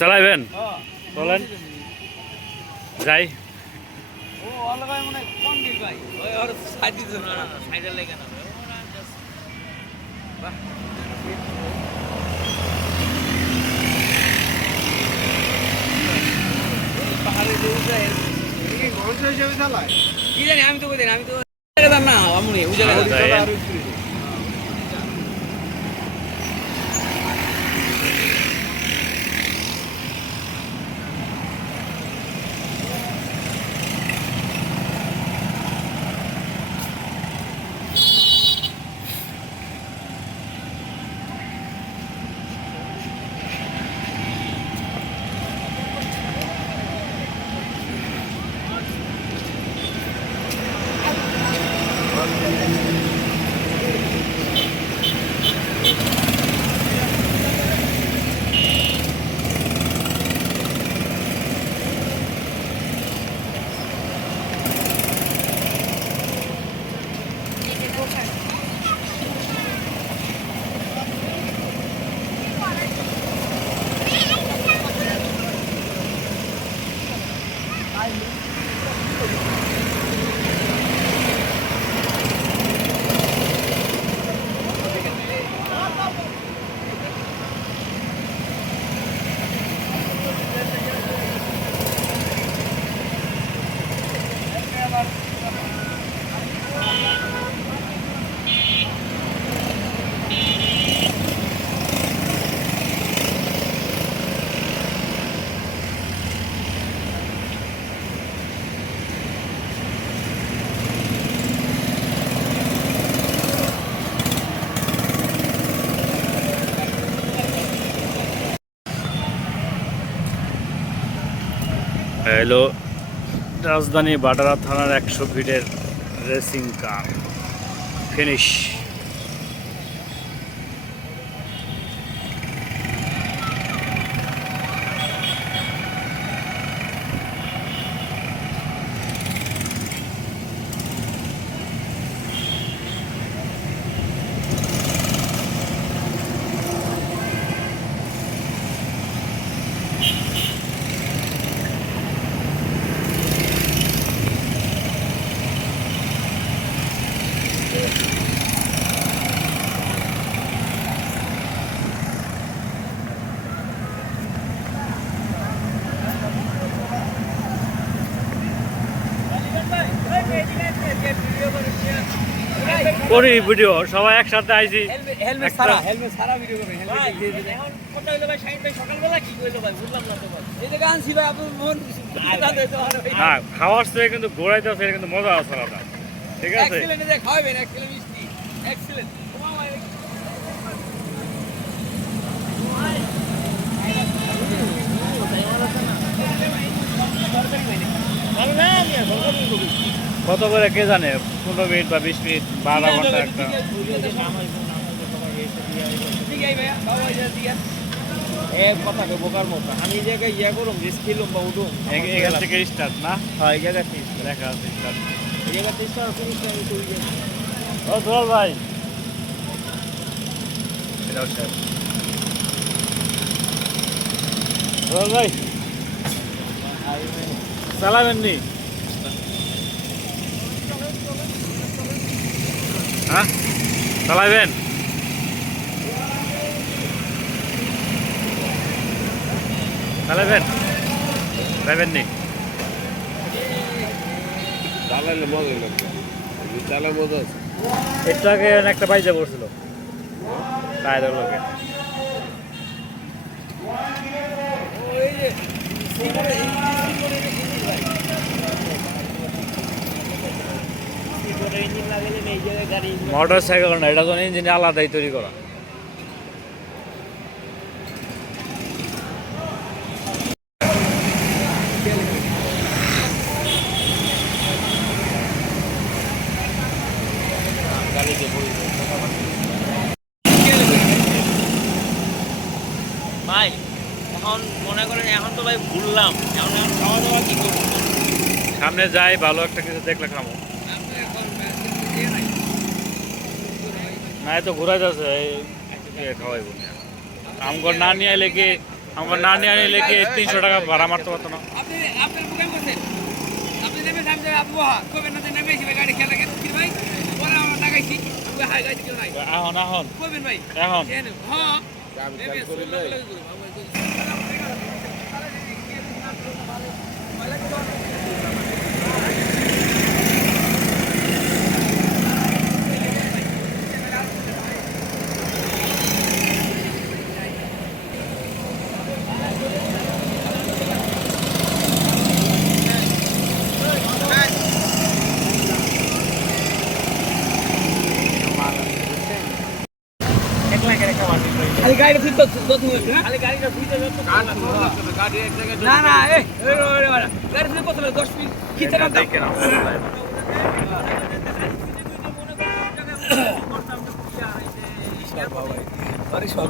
চালাইবেন বলেন যাই কি জানি আমি তো না আমি উজালা হ্যালো রাজধানী বাডারা থানার 100 ফিটের রেসিং কার ফিনিশ করি ভিডিও সবাই একসাথে আইছি হেলমেট সারা ভিডিও করবেন হেলমেট দিয়ে দিবেন এখন কত হইলো ভাই শাহিন ভাই সকালবেলা কি কইলো ভাই বুঝলাম না তো ভাই এই যে আনছি ভাই আপনি মন হ্যাঁ খাওয়ার থেকে কিন্তু ঘোরাইতে আছে কিন্তু মজা আছে আলাদা ঠিক আছে এক্সিলেন্ট যে খাওয়াবেন এক্সিলেন্ট মিষ্টি এক্সিলেন্ট কত করে কে জানে 15 মিনিট বা 20 মিনিট 12 ঘন্টা একটা কথা বোকার মতো আমি এই জায়গায় ইয়া করুম রিস্ক খেলুম বা উঠুম এখান থেকে স্টার্ট না হ্যাঁ এই জায়গা থেকে লেখা আছে স্টার্ট এই জায়গা থেকে স্টার্ট ফিনিশ আমি করি ও দুলাল ভাই এটা হচ্ছে দুলাল ভাই চালাবেন নি হ্যাঁ চালাবেন চালাবেন চালাবেন নি চালালে মজা লাগবে চালা মজা আছে একটু আগে একটা বাইজা পড়ছিল টায়ারের লোকে মোটর সাইকেল না এটা তো ইঞ্জিন আলাদাই তৈরি করা গাড়িতে বসে ভাই এখন মনে করেন এখন তো ভাই ভুললাম, এখন খাওয়া দাওয়া কি করবো? সামনে যাই, ভালো একটা কিছু দেখলে খামো। না তো ঘুরা যাচ্ছে খাওয়াইব আমগর না নিয়ে আইলে কি, আমার না নিয়ে আইলে কি 300 টাকা ভাড়া মারতে পারতো না? আপনি আপনার বুকিং করছেন, আপনি নেমে সামনে আপনি কবেন না নেমে এসে গাড়ি খেলা গেছে ভাই, পরে আমরা লাগাইছি হাই গাড়ি কেউ নাই এখন কবেন ভাই এখন হ্যাঁ আমি চাল করে লই খালি গাড়িটা ফিট করতে যত হয়েছে খালি গাড়িটা ফিটে যত গাড়ি এক জায়গায় না না গাড়ি ফিট করতে 10 মিনিট খিচে না দেখে না আরে সব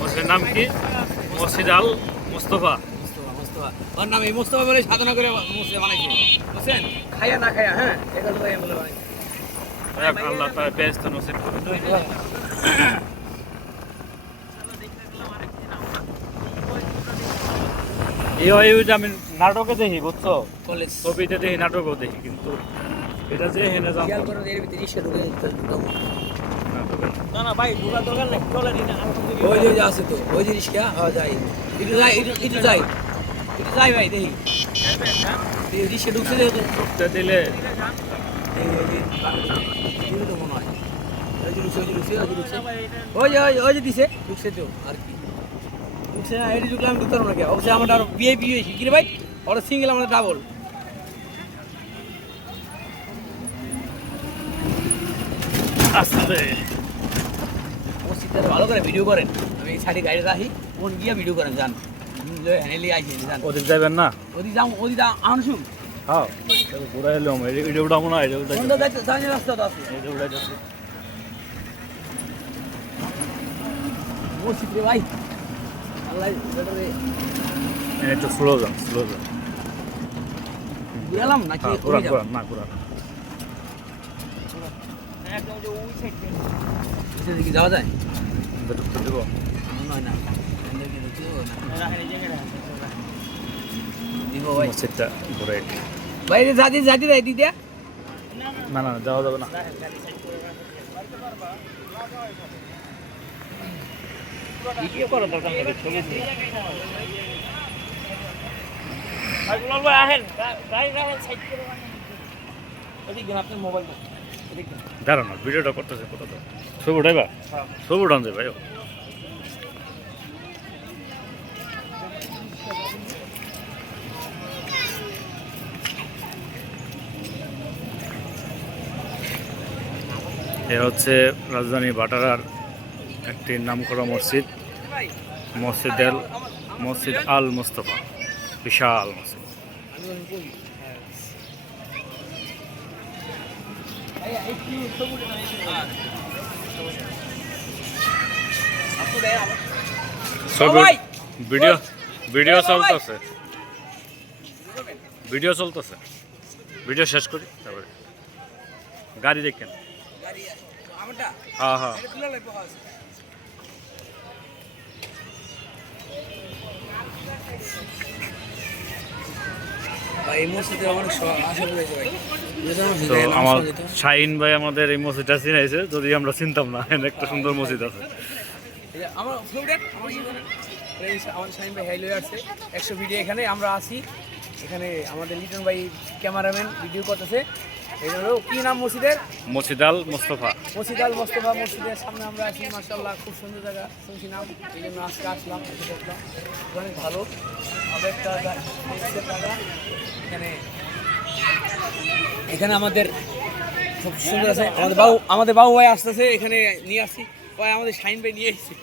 মসজিদের নাম কি? মসজিদ আল মুস্তফা। ওর নাম এই মুস্তফা বলে সাধনা করে মসজিদ বানাইছে, বুঝছেন? খায়া না খায়া, হ্যাঁ এটা তো ভাই বলে বানাইছে। আল্লাহ তাআলা বেহেশত নসিব করুন। এই যে আমি নাটকে দেখি, বুঝছো, কলেজ ছবিতে দেখি, নাটকও দেখি, কিন্তু এটা যে হেনে যাম খেয়াল করে এর ভিতরে রিকশা ঢুকে নাটকে না না ভাই ঢুকা দরকার নেই, চলে দিন ওই যে আছে তো ওই যে রিকশা হ্যাঁ যাই একটু যাই একটু যাই একটু যাই ভাই দেখি রিকশা ঢুকছে যেহেতু ঢুকতে দিলে তো মনে হয় ওই যে দিছে ঢুকছে তো আর কি ঢুকছে না, এটি ঢুকলে আমি ঢুকতে পারবো না, কে অবশ্যই আমার আরো বিয়ে হয়েছি কি রে ভাই, ওরা সিঙ্গেল আমরা ডাবল। আসতে মসজিদে ভালো করে ভিডিও করেন, আমি এই সাইডে গাড়ি রাখি, ফোন গিয়ে ভিডিও করেন যান হ্যানেলি আইছি যান ওদিক যাবেন না? ওদি দাম আনসুন হ্যাঁ ঘুরা এলাম, এটা উঠাবো না, এটা উঠাই বন্ধ যাচ্ছে জানি রাস্তা তো আছে এটা উঠাই যাচ্ছে। মসজিদ রে ভাই আল্লাহ রে একটু স্লো যান, স্লো যান। গেলাম নাকি হ্যাঁ ঘুরান ঘুরান, না ঘুরান। কি যাওয়া যায় ঢুকতে দেবো মনে হয় না দিব ভাই মসজিদটা ঘুরে। ভাই জাতি জাতি রাই দিতে না না যাওয়া যাবে না। ভিডিও করো দরকার নেই, ছবি তুলো। দাঁড়ান না, ভিডিওটা করতেছে কত তো ছবি উঠাইবা, ছবি উঠান যে ভাই। এ হচ্ছে রাজধানী ভাটারার একটি নামকরা মসজিদ, মসজিদ আল মুস্তফা, বিশাল মসজিদ। ভিডিও ভিডিও চলতেছে, ভিডিও শেষ করি তারপরে গাড়ি দেখেন। হ্যাঁ হ্যাঁ তো আমার শাহিন ভাই আমাদের এই মসজিদটা চিনাইছে, যদি আমরা চিনতাম না, একটা সুন্দর মসজিদ আছে। আমার ফেভারিট আমার শাহিন ভাই হাইলে আসছে 100 ভিডিও এখানে আমরা আসি, এখানে আমাদের লিটন ভাই ক্যামেরাম্যান ভিডিও করতেছে। এটা হলো কি নাম মসজিদের? মসজিদ আল মুস্তফা। মসজিদ আল মুস্তফা মসজিদের সামনে আমরা আছি, মাশাআল্লাহ খুব সুন্দর জায়গা, শুনছি নাম, এই জন্য আজকে আসলাম, দেখলাম অনেক ভালো। আবার একটা জায়গা এখানে আমাদের খুব সুন্দর আছে। আমাদের বাবু ভাই আসতেছে, এখানে নিয়ে আসছি ভাই, আমাদের শাহিন ভাই নিয়ে এসেছি।